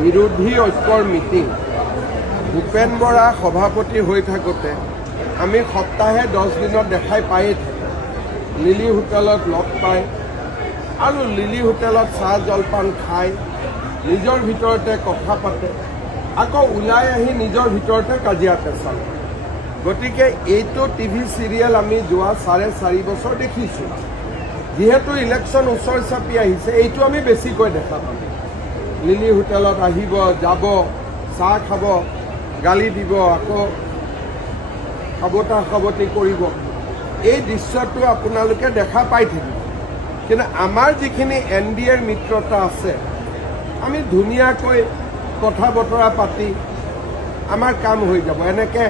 বিৰোধী ঐক্যৰ মিটিং ভূপেন বৰা সভাপতি হৈ থাকোঁতে আমি সপ্তাহে 10 দিনত দেখাই পায়েই থাকোঁ। লিলি হোটেলত লগ পায় আৰু লিলি হোটেলত চাহ জলপান খায়, নিজৰ ভিতৰতে কথা পাতে, আকৌ ওলাই আহি নিজৰ ভিতৰতে কাজিয়া পেচাল। গতিকে এইটো টিভি চিৰিয়েল আমি যোৱা 4.5 বছৰ দেখিছোঁ। যেহেতু ইলেকশ্যন ওচৰ চাপি আহিছে, এইটো আমি বেছিকৈ দেখা পাম। লিলি হোটেলত আহিব, যাব, চাহ খাব, গালি দিব, আকৌ খাবতা-খাবতি কৰিব। এই দৃশ্যটো আপোনালোকে দেখা পাই থাকিব। কিন্তু আমাৰ যিখিনি NDAৰ মিত্ৰতা আছে, আমি ধুনীয়াকৈ কথা বতৰা পাতি আমাৰ কাম হৈ যাব। এনেকৈ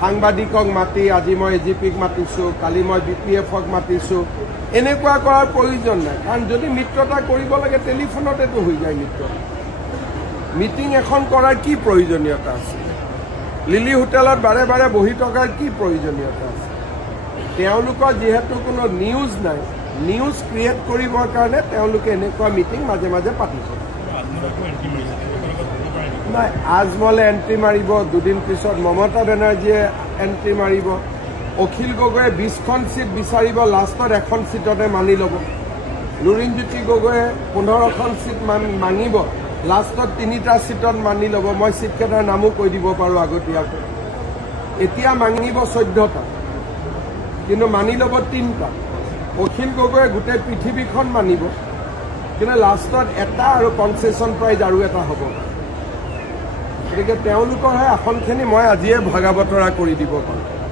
সাংবাদিকক মাতি, আজি মই AGPক মাতিছোঁ, কালি মই BPFক মাতিছোঁ, এনেকুৱা কৰাৰ প্ৰয়োজন নাই। কাৰণ যদি মিত্ৰতা কৰিব লাগে টেলিফোনতেতো হৈ যায় মিত্ৰতা। মিটিং এখন কৰাৰ কি প্ৰয়োজনীয়তা আছে? লিলি হোটেলত বাৰে বাৰে বহি থকাৰ কি প্ৰয়োজনীয়তা আছে? তেওঁলোকৰ যিহেতু কোনো নিউজ নাই, নিউজ ক্ৰিয়েট কৰিবৰ কাৰণে তেওঁলোকে এনেকুৱা মিটিং মাজে মাজে পাতি থাকে। নাই, আজমলে এণ্ট্ৰি মাৰিব, দুদিন পিছত মমতা বেনাৰ্জীয়ে এণ্ট্ৰি মাৰিব, অখিল গগৈয়ে 20খন চিট বিচাৰিব, লাষ্টত এখন চিটতে মানি ল'ব। লুৰিণজ্যোতি গগৈয়ে 15খন চিট মাঙিব, লাষ্টত 3টা চিটত মানি ল'ব। মই চিটকেইটাৰ নামো কৈ দিব পাৰোঁ আগতীয়াকৈ। এতিয়া মাঙিব 14টা, কিন্তু মানি ল'ব 3টা। অখিল গগৈয়ে গোটেই পৃথিৱীখন মানিব, কিন্তু লাষ্টত এটা আৰু কনচেশ্যন প্ৰাইজ আৰু এটা হ'ব। গতিকে তেওঁলোকৰহে আসনখিনি মই আজিয়ে ভগা বতৰা কৰি দিব পাৰোঁ।